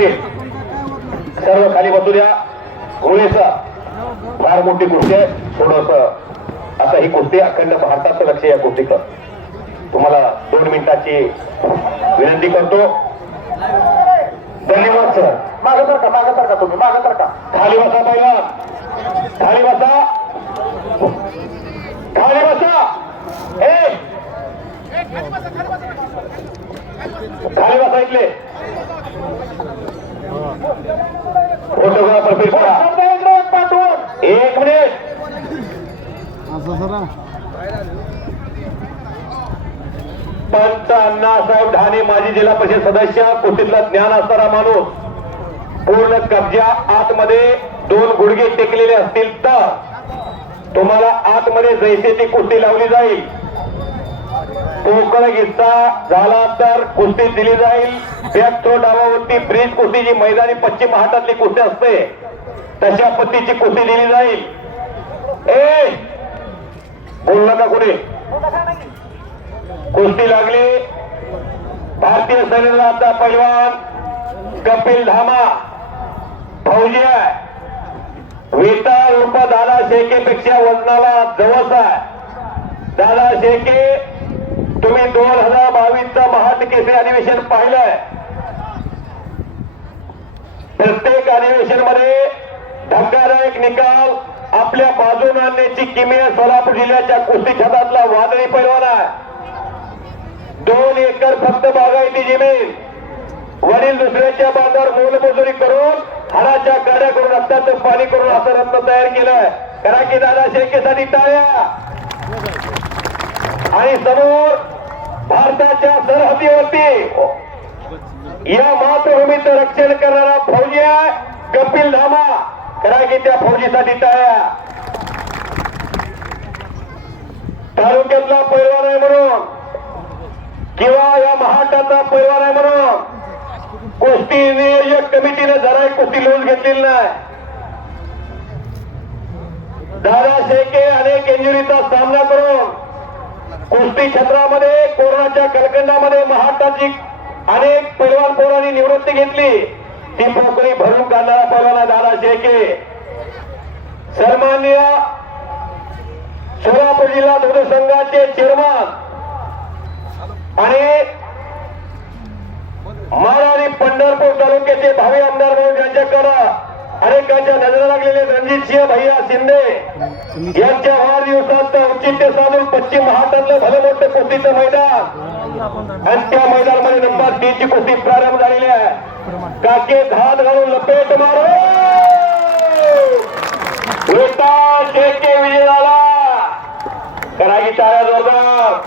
असतील सर्व खाली बसू द्या. घोळेचा फार मोठी कुस्ती आहे. थोडस आता ही कुस्ती अखंड भारताचं लक्ष या कुस्तीचं. तुम्हाला दोन मिनिटाची विनंती करतो. धन्यवाद सर मागं तर का मागं तर का तुम्ही मागं तर का खाली बसा पहिला. खाली बसा. खाली बसा. ए! खाली बसा इथले. फोटोग्राफर पाठवून एक मिनिट पंत अण्णासाहेब ढाणे माजी जिल्हा परिषद सदस्य कुस्तीतला ज्ञान असणारा माणूस पूर्ण कब्जा आतमध्ये दोन गुडघे टेकलेले असतील तर तुम्हाला आतमध्ये जैसे ती कुस्ती लावली जाईल. पोकळ गिस्ता झाला तर कुस्ती दिली जाईल. बॅक थ्रो डावावरती ब्रिज कुस्ती जी मैदानी पश्चिम महाटातली कुस्ती असते. तशा पद्धतीची कुस्ती दिली जाईल. ए! बोल नका कुणी. कुस्ती लागली. भारतीय सैन्याचा पैलवान कपिल धामा. फौजी आहे. वेता रूप दादा शेकेपेक्षा वजनाला जवळ आहे. दादा शेके तुम्ही दोन हजार बावीसचं महाट केसरी अधिवेशन पाहिलंय. प्रत्येक अधिवेशनमध्ये धक्कादायक निकाल आपल्या बाजून आणण्याची किमिया सोलापूर जिल्ह्याच्या कुस्ती छतातला वादळी पैलवान आहे. दोन एकर फक्त बागायती जमीन. वडील दुसऱ्याच्या बांधावर मोलमजुरी करून हाडाच्या गाड्या करून रस्त्याचं पाणी करून असं रत्न तयार केलंय. कारण की दादा शेकेसाठी टाळ्या. आणि समोर भारताच्या सरहद्दीवरती या मातृभूमीचं रक्षण करणारा फौजी आहे कपिल धामा. करा की त्या फौजीसाठी तया तालुक्यातला पैलवान आहे म्हणून किंवा या महाराष्ट्राचा पैलवान आहे म्हणून कुस्ती नियोजक कमिटीने जरा कुस्ती लिहून घेतलेली नाही. दादा शेके अनेक इंजुरीचा सामना कुस्ती क्षेत्रामध्ये कोरोनाच्या कलकंडामध्ये महाराष्ट्राची अनेक पैलवान पोरांनी निवृत्ती घेतली. ती पोकळी भरून काढणारा पैलवाना दादा शेके सन्मान्य सोलापूर जिल्हा दूध संघाचे चेअरमन आणि महाराणी पंढरपूर तालुक्याचे भावी आमदार म्हणून ज्यांच्याकडं अनेकांच्या नजर लागलेले रणजित सिंह भैया शिंदे यांच्या वाढदिवस पश्चिम महाराष्ट्रातलं भलं मोठं कुस्तीचं मैदान. आणि त्या मैदानामध्ये नंबर तीन ची कुस्ती प्रारंभ झालेली आहे. काके धान घालून लपेट मारो. विटा शेके विजय झाला करायची की जोरदार.